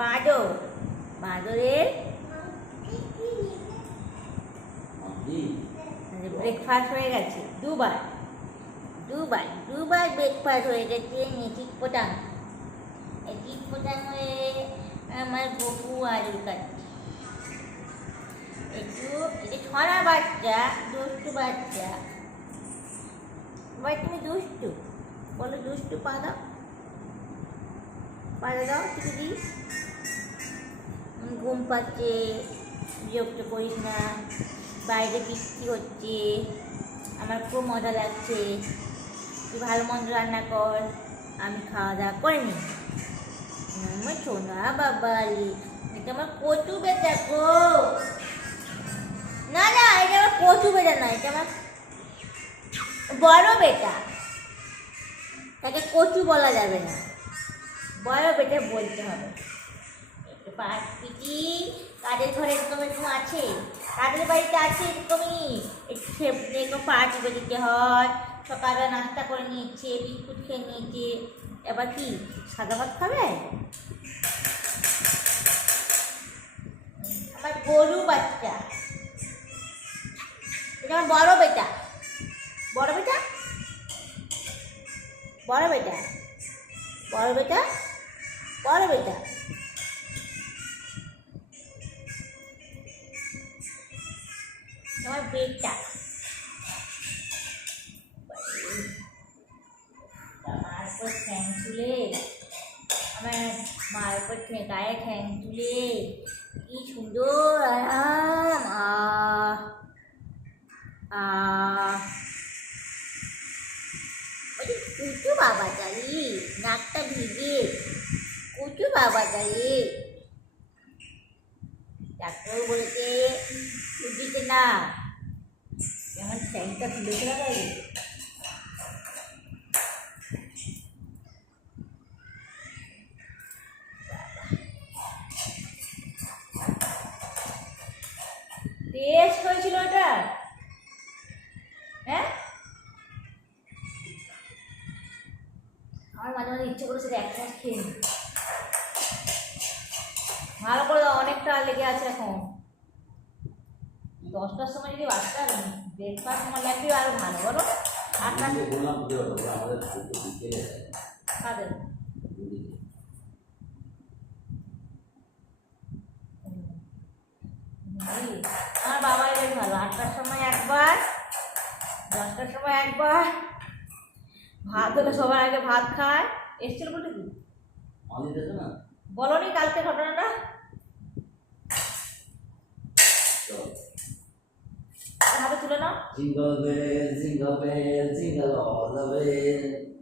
বাঁদর, বাঁদরের ব্রেকফাস্ট হয়ে গেছে দুবার, দুবার দুবার ব্রেকফাস্ট হয়ে গেছে। ঠিক পোটাং, ঠিক পোটাং হয়ে আমার বপু আলু কাটছে। একটু এটা ছড়া বাচ্চা, দুষ্টু বাচ্চা। ভাই তুমি দুষ্টু, বলো দুষ্টু, পা দাও, পাড়া দাও, কিছু দিস। ঘুম পাচ্ছে, বিরক্ত করিস না, বাইরে বৃষ্টি হচ্ছে, আমার খুব মজা লাগছে। তুই ভালো মন্দ রান্না কর, আমি খাওয়া দাওয়া করে নি। আমার সোনা বাবালি, এটা আমার কচু বেটা গো। না না, এটা আমার কচু বেটা না, এটা আমার বড় বেটা। তাকে কচু বলা যাবে না, বড় বেটা বলতে হবে। একটু পাট পিটি, কাদের ঘরে এরকম আছে, কাদের বাড়িতে আছে এরকমই একটু পা টিপে দিতে হয়। সকালবেলা নাস্তা করে নিয়েছে, বিস্কুট খেয়ে নিয়েছে, এবার কি সাদা ভাত খাবে? আমার গরু বাচ্চা, এটা আমার বড় বেটা, বড় বেটা, বড় বেটা, বড় বেটা, বড় বেটা। আমার বেটা, আমার উপর ঠ্যাং তুলে, আমার মার উপর গায়ে ঠ্যাং তুলে, কি সুন্দর আরাম। কুচু বাবা চালি, নাকটা ভিজে, কুচু বাবা চালি। ডাক্তার বলেছে দিতে না, আমার ঠ্যাংটা তুলে ফেলা যায়। টেস্ট হয়েছিল ওটা, হ্যাঁ? আমার মাঝে মাঝে ইচ্ছে করেছে এক চাষ খেয়ে নি। ভালো করে দাও, অনেকটা লেগে আছে এখন। 10টার সময় যদি বাচ্চা ব্রেকফাস্ট সময় লাগবে আরো ভালো, বলো। কাদের আমার বাবার বেশ ভালো, 8টার সময় একবার, 10টার সময় একবার ভাত হলে সবার আগে ভাত খায়। এসছিল বলতে কি বলনি কালকে ঘটনাটা? হাতে তুলে নাও। Jingle bell, jingle bell, jingle all the way.